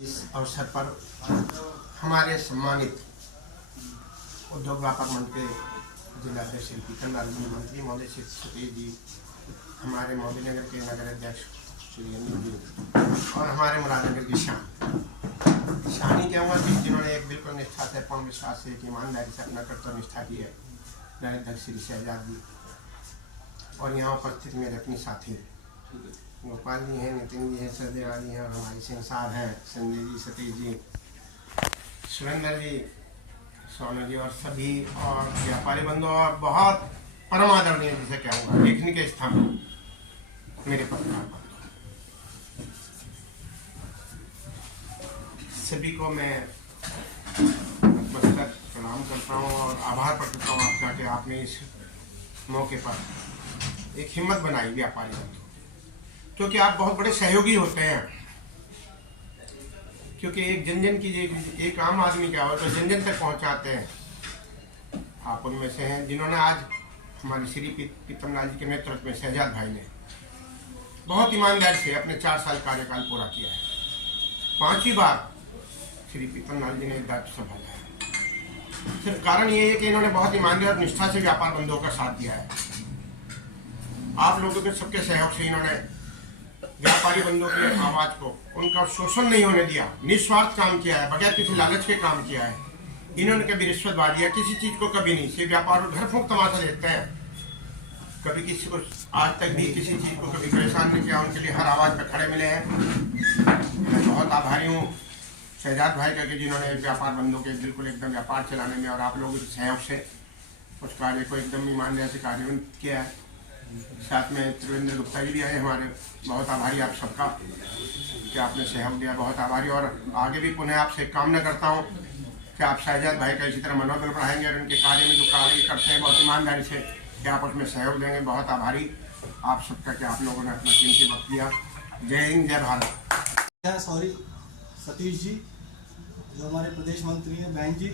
इस अवसर पर हमारे सम्मानित उद्योग व्यापार मंत्री के जिलाध्यक्ष श्री पीतमलाल जी, मंत्री महोदय श्री सतीश जी, हमारे मोदी नगर के नगर अध्यक्ष श्री अनिल जी और हमारे मुरादनगर की शानी कहूँगा कि जिन्होंने एक बिल्कुल निष्ठा से, पूर्ण विश्वास से, एक ईमानदारी से अपना कर्तव्य निष्ठा की है, अध्यक्ष श्री शहजाद जी और यहाँ उपस्थित मेरे अपने साथी गोपाल जी हैं, नितिन जी हैं, सरदेवा जी हैं और हमारी सिंह साहब हैं, संजय जी, सतीश जी, सुरेंद्र जी, सोनू जी और सभी और व्यापारी बंधु और बहुत परम आदरणीय जिसे कहूँगा लेखनी के स्थान मेरे पत्रकार बंधु, सभी को मैं नतमस्तक प्रणाम करता हूँ और आभार प्रकट करता हूँ आपका कि आपने इस मौके पर एक हिम्मत बनाई व्यापारी बंधु, क्योंकि आप बहुत बड़े सहयोगी होते हैं। क्योंकि एक जन जन की एक आम आदमी क्या हो तो जन जन तक पहुंचाते हैं, आप उनमें से हैं जिन्होंने आज हमारे श्री पीतमलाल जी के नेतृत्व में शहजाद भाई ने बहुत ईमानदारी से अपने 4 साल कार्यकाल पूरा किया है। 5वीं बार श्री पीतमलाल जी ने दायित्व संभाला है। सिर्फ कारण ये है कि इन्होंने बहुत ईमानदारी और निष्ठा से व्यापार बंधुओं का साथ दिया है। आप लोगों के सबके सहयोग से इन्होंने व्यापारी बंधुओं की आवाज को, उनका शोषण नहीं होने दिया, निस्वार्थ काम किया है, बगैर किसी लालच के काम किया है। इन्होंने कभी रिश्वत दिया किसी चीज को कभी नहीं, सिर्फ व्यापार घर फूंक तमाशा देते हैं, कभी किसी को आज तक भी किसी चीज को कभी परेशान नहीं किया। उनके लिए हर आवाज पे खड़े मिले हैं। मैं बहुत आभारी हूँ शहजाद भाई का कि जिन्होंने व्यापार बंधुओं के बिल्कुल एकदम व्यापार चलाने में और आप लोगों के सहयोग से उस कार्य को एकदम ईमानदारी से कार्यान्वित किया है। साथ में त्रिवेंद्र गुप्ता जी भी आए, हमारे बहुत आभारी आप सबका कि आपने सहयोग दिया, बहुत आभारी। और आगे भी पुनः आपसे कामना करता हूँ कि आप शहजाद भाई का इसी तरह मनोबल बढ़ाएंगे और उनके कार्य में जो कार्य करते हैं बहुत ईमानदारी से कि आप उसमें सहयोग देंगे। बहुत आभारी आप सबका कि आप लोगों ने अपना कीमती वक्त दिया। जय हिंद, जय भारत। सॉरी सतीश जी जो हमारे प्रदेश मंत्री हैं, बहन जी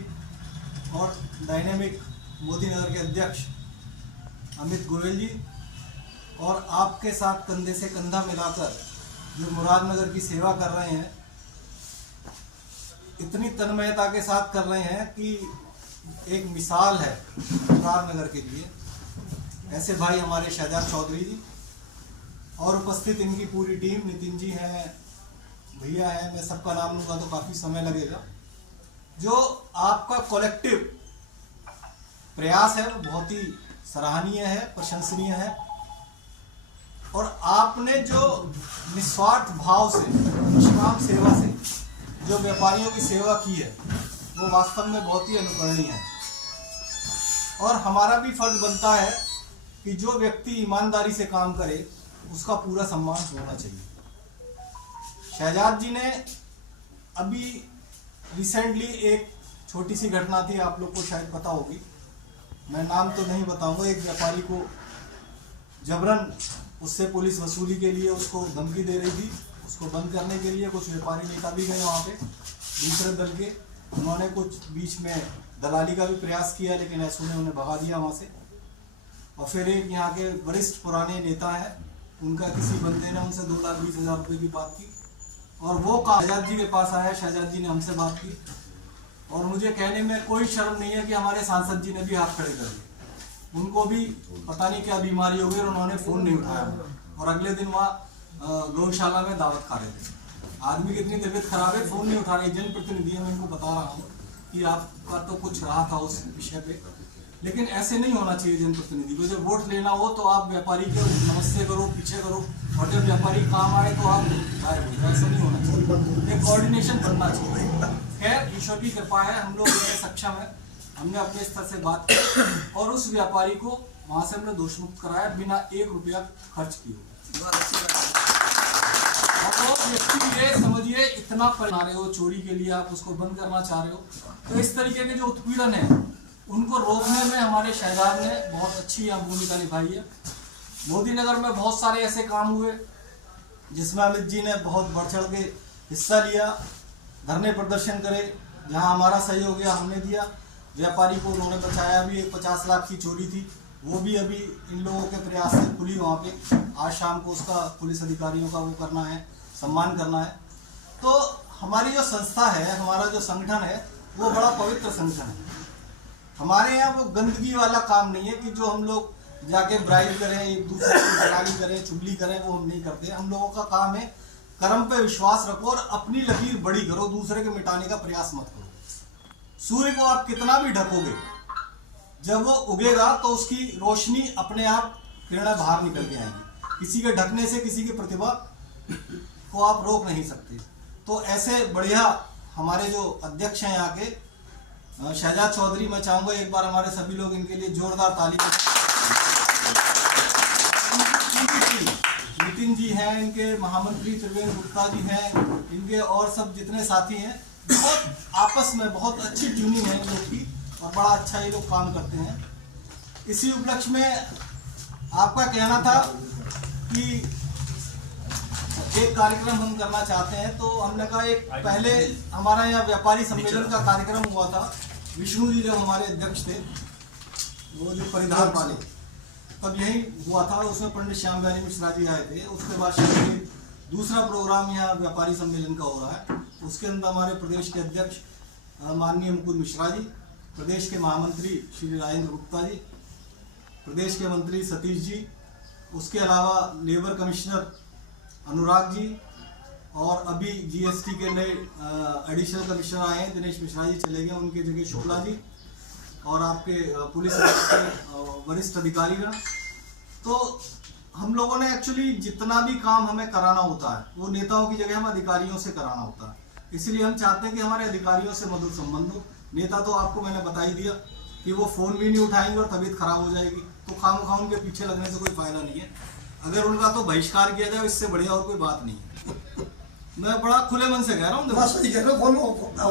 और डायनेमिक मोदी नगर के अध्यक्ष अमित गोयल जी और आपके साथ कंधे से कंधा मिलाकर जो मुरादनगर की सेवा कर रहे हैं, इतनी तन्मयता के साथ कर रहे हैं कि एक मिसाल है मुरादनगर के लिए। ऐसे भाई हमारे शहजाद चौधरी जी और उपस्थित इनकी पूरी टीम, नितिन जी हैं, भैया हैं, मैं सबका नाम लूँगा तो काफ़ी समय लगेगा। जो आपका कलेक्टिव प्रयास है वो बहुत ही सराहनीय है, प्रशंसनीय है और आपने जो निस्वार्थ भाव से, निष्काम सेवा से जो व्यापारियों की सेवा की है वो वास्तव में बहुत ही अनुकरणीय है। और हमारा भी फर्ज बनता है कि जो व्यक्ति ईमानदारी से काम करे उसका पूरा सम्मान होना चाहिए। शहजाद जी ने अभी रिसेंटली एक छोटी सी घटना थी, आप लोग को शायद पता होगी, मैं नाम तो नहीं बताऊंगा। एक व्यापारी को जबरन उससे पुलिस वसूली के लिए उसको धमकी दे रही थी, उसको बंद करने के लिए कुछ व्यापारी नेता भी गए वहाँ पे दूसरे दल के। उन्होंने कुछ बीच में दलाली का भी प्रयास किया लेकिन ऐसो ने उन्हें भगा दिया वहाँ से। और फिर एक यहाँ के वरिष्ठ पुराने नेता हैं, उनका किसी बंदे ने उनसे 2,20,000 रुपये की बात की और वो शहजाद जी के पास आया। शहजाद जी ने हमसे बात की और मुझे कहने में कोई शर्म नहीं है कि हमारे सांसद जी ने भी हाथ खड़े कर दिए। उनको भी पता नहीं क्या बीमारी हो गई और उन्होंने फ़ोन नहीं उठाया और अगले दिन वहाँ गौशाला में दावत खा रहे थे। आदमी की इतनी तबीयत खराब है, फ़ोन नहीं उठा रहे। जनप्रतिनिधि है, मैं इनको बता रहा हूँ कि आपका तो कुछ रहा था उस विषय पे, लेकिन ऐसे नहीं होना चाहिए। जनप्रतिनिधि को जब वोट लेना हो तो आप व्यापारी के नमस्ते करो, पीछे करो और जब व्यापारी काम आए तो आप गायब हो। ऐसा नहीं होना चाहिए, एक कोऑर्डिनेशन बनना चाहिए। खैर ईश्वर की कृपा है, हम लोग सक्षम है, हमने अपने स्तर से बात की और उस व्यापारी को वहां से हमने दोषमुक्त कराया बिना 1 रुपया खर्च किए। और व्यक्ति ये समझिए इतना बना रहे हो, चोरी के लिए आप उसको बंद करना चाह रहे हो, तो इस तरीके के जो उत्पीड़न है उनको रोकने में हमारे शहजाद ने बहुत अच्छी यहाँ भूमिका निभाई है। मोदी नगर में बहुत सारे ऐसे काम हुए जिसमें अमित जी ने बहुत बढ़ चढ़ के हिस्सा लिया, धरने प्रदर्शन करे, जहाँ हमारा सहयोग गया हमने दिया। व्यापारी को उन्होंने बचाया भी। एक 50 लाख की चोरी थी, वो भी अभी इन लोगों के प्रयास से खुली वहाँ पे। आज शाम को उसका पुलिस अधिकारियों का वो करना है, सम्मान करना है। तो हमारी जो संस्था है, हमारा जो संगठन है, वो बड़ा पवित्र संगठन है। हमारे यहाँ वो गंदगी वाला काम नहीं है कि जो हम लोग जाके ब्राइब करें, एक दूसरे की दलाली करें, चुगली करें, वो हम नहीं करते। हम लोगों का काम है कर्म पे विश्वास रखो और अपनी लकीर बड़ी करो, दूसरे के मिटाने का प्रयास मत करो। सूर्य को आप कितना भी ढकोगे, जब वो उगेगा तो उसकी रोशनी अपने आप किरणें बाहर निकल के आएंगी। किसी के ढकने से किसी की प्रतिभा को आप रोक नहीं सकते। तो ऐसे बढ़िया हमारे जो अध्यक्ष हैं यहाँ के शहजाद चौधरी, मैं चाहूंगा एक बार हमारे सभी लोग इनके लिए जोरदार ताली बजाएं। नितिन जी हैं, इनके महामंत्री त्रिवेंद्र गुप्ता जी हैं, इनके और सब जितने साथी हैं, बहुत आपस में बहुत अच्छी ट्यूनिंग है इन लोग की और बड़ा अच्छा ये लोग काम करते हैं। इसी उपलक्ष्य में आपका कहना था कि एक कार्यक्रम हम करना चाहते हैं, तो हमने कहा एक पहले हमारा यहाँ व्यापारी सम्मेलन का कार्यक्रम हुआ था। विष्णु जी जो हमारे अध्यक्ष थे, वो जो परिधान वाले, तब यही हुआ था, उसमें पंडित श्याम बिहारी मिश्रा जी आए थे। उसके बाद दूसरा प्रोग्राम यहाँ व्यापारी सम्मेलन का हो रहा है। उसके अंदर हमारे प्रदेश के अध्यक्ष माननीय मुकुंद मिश्रा जी, प्रदेश के महामंत्री श्री राजेंद्र गुप्ता जी, प्रदेश के मंत्री सतीश जी, उसके अलावा लेबर कमिश्नर अनुराग जी, और अभी जीएसटी के नए एडिशनल कमिश्नर आए हैं दिनेश मिश्रा जी, चले गए, उनके जगह शुक्ला जी, और आपके पुलिस के वरिष्ठ अधिकारीगण। तो हम लोगों ने एक्चुअली जितना भी काम हमें कराना होता है वो नेताओं की जगह हम अधिकारियों से कराना होता है। इसलिए हम चाहते हैं कि हमारे अधिकारियों से मधुर संबंध हो। नेता तो आपको मैंने बता ही दिया कि वो फोन भी नहीं उठाएंगे और तबीयत खराब हो जाएगी, तो खामखा उनके पीछे लगने से कोई फायदा नहीं है। अगर उनका तो बहिष्कार किया जाए, इससे बढ़िया और कोई बात नहीं है। मैं बड़ा खुले मन से कह रहा हूँ।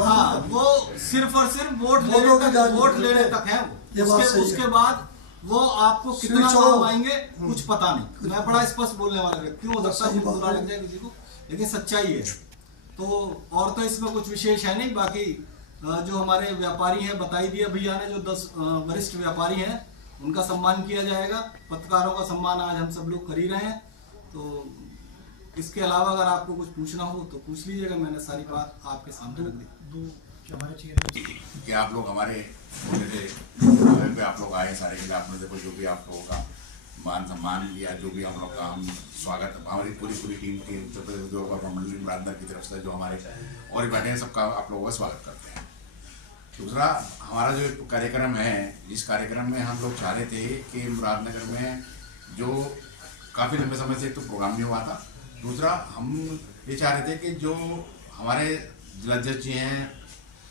हाँ, वो सिर्फ और सिर्फ वोट लेने तक है। उसके बाद वो आपको कितना काम आएंगे कुछ पता नहीं। मैं बड़ा स्पष्ट बोलने वाला व्यक्ति हूँ, हो सकता है बुरा लग जाए किसी को, लेकिन सच्चाई है। तो और तो इसमें कुछ विशेष है नहीं। बाकी जो हमारे व्यापारी हैं, बताई दिया भैया ने, जो 10 वरिष्ठ व्यापारी हैं उनका सम्मान किया जाएगा। पत्रकारों का सम्मान आज हम सब लोग कर ही रहे हैं। तो इसके अलावा अगर आपको कुछ पूछना हो तो पूछ लीजिएगा, मैंने सारी बात आपके सामने रख दी। कि आप लोग हमारे पे आप लोग आए सारे के लिए, आपने देखो जो भी आप लोगों का मान सम्मान लिया, जो भी हम लोग का हम स्वागत, हमारी पूरी टीम के जो मंडली मुरादनगर की तरफ से जो हमारे और बैठे हैं सबका आप लोगों का स्वागत करते हैं। दूसरा हमारा जो कार्यक्रम है, जिस कार्यक्रम में हम लोग चाह रहे थे कि मुरादनगर में जो काफ़ी लंबे समय से एक तो प्रोग्राम नहीं हुआ था, दूसरा हम ये चाह रहे थे कि जो हमारे जिलाध्यक्ष जी हैं,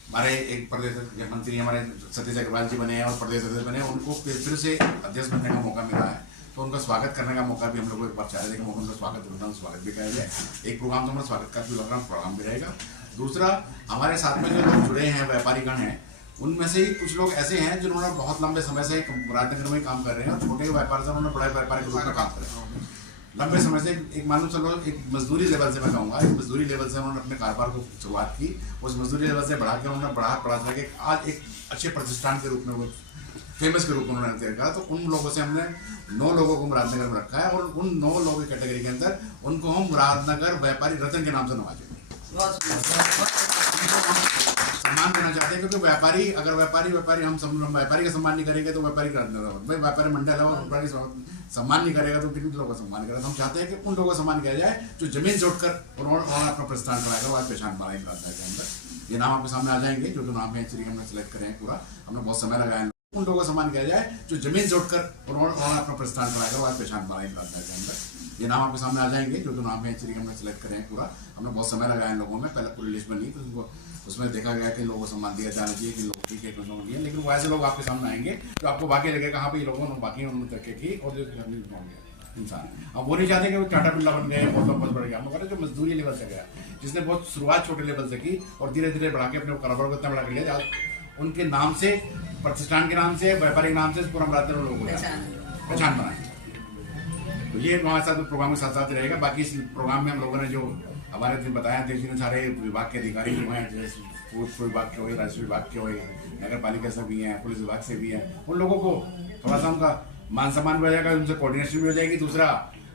हमारे एक प्रदेश मंत्री हमारे सतीश अग्रवाल जी बने हैं और प्रदेश अध्यक्ष बने हैं, उनको फिर से अध्यक्ष बनने का मौका मिला है, तो उनका स्वागत करने का मौका भी हम लोग एक बार चाह रहे थे कि मौका उनका स्वागत भी किया जाए। एक प्रोग्राम तो हमारा स्वागत का प्रोग्राम भी रहेगा। दूसरा हमारे साथ में जो लोग जुड़े हैं व्यापारीगण हैं, उनमें से ही कुछ लोग ऐसे हैं जिन्होंने बहुत लंबे समय से मुरादनगर में काम कर रहे हैं और छोटे व्यापार से उन्होंने बड़े व्यापारी के रूप में काम कर रहे हैं लंबे समय से। एक मालूम चलो एक मजदूरी लेवल से मैं कहूँगा, एक मजदूरी लेवल से उन्होंने अपने कारोबार को शुरुआत की, उस मजदूरी लेवल से बढ़ा के उन्होंने बढ़ा के आज एक अच्छे प्रतिष्ठान के रूप में वो फेमस के रूप में उन्होंने देखा। तो उन लोगों से हमने 9 लोगों को मुरादनगर में रखा है और उन 9 लोगों की कैटेगरी के अंदर उनको हम मुरादनगर व्यापारी रत्न के नाम से नवाजेंगे, सम्मान देना चाहते हैं। क्योंकि व्यापारी अगर व्यापारी हम व्यापारी का सम्मान नहीं करेंगे तो व्यापारी व्यापारी मंडल है और व्यापारी सम्मान नहीं करेगा तो किन लोगों का सम्मान करेगा। तो हम चाहते हैं कि उन लोगों का सम्मान किया जाए जो जमीन जोड़कर और अपना प्रस्थान कराएगा, वो पहचान बनाएंगे मुरादनगर के अंदर। ये नाम आपके सामने आ जाएंगे, जो नाम है एक्चुअली हमने सेलेक्ट करे हैं, पूरा हमने बहुत समय लगाया है। उन लोगों का सम्मान किया जाए जो जमीन जोड़कर और अपना प्रस्थान कराएगा, वो पहचान बनाएंगे मुरादनगर के अंदर। ये नाम आपके सामने आ जाएंगे, जो नाम है एक्चुअली हमने सेलेक्ट करे हैं, पूरा हमने बहुत समय लगाया इन लोगों में। पहले पूरी लिस्ट बनी तो उनको उसमें देखा गया कि लोगों को सम्मान दिया जाना चाहिए कि लोग ठीक है कुछ लोग नहीं है, लेकिन वो ऐसे लोग आपके सामने आएंगे तो आपको बाकी लगेगा कहाँ पे ये लोगों ने बाकी उन्होंने करके की और जो इंसान। अब वो नहीं चाहते कि वो टाटा बिरला बन गए, बहुत बढ़ गया। हम लोग जो मजदूरी लेवल से गया, जिसने बहुत शुरुआत छोटे लेवल से की और धीरे धीरे बढ़ा के अपने कारोबार को इतना बड़ा कर लिया, उनके नाम से, प्रतिष्ठान के नाम से, व्यापारी के नाम से पूरा मुरादनगर लोगों को पहचान बनाए। तो ये हमारे साथ प्रोग्राम के साथ साथ रहेगा। बाकी इस प्रोग्राम में हम लोगों ने जो हमारे दिन बताया थे, जिन्हें सारे विभाग के अधिकारी जो हैं, जैसे फूड विभाग के हुए, राजस्व विभाग के हुए, नगर पालिका से भी हैं, पुलिस विभाग से भी हैं, उन लोगों को थोड़ा सा उनका मान सम्मान भी हो जाएगा, उनसे कोऑर्डिनेशन भी हो जाएगी। दूसरा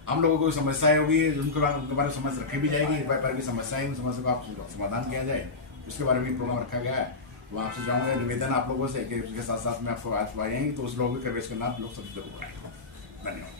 हम लोगों को कोई समस्याएं होगी उनके बारे में समस्या रखी भी जाएगी, व्यापार की समस्याएं, उन समस्या को आप समाधान किया जाए, उसके बारे में प्रोग्राम रखा गया है। तो आपसे चाहूँगा निवेदन आप लोगों से कि उसके साथ साथ में आपको आज आएंगे तो उस लोगों को प्रवेश करना आप लोग सभी जरूर करें। धन्यवाद।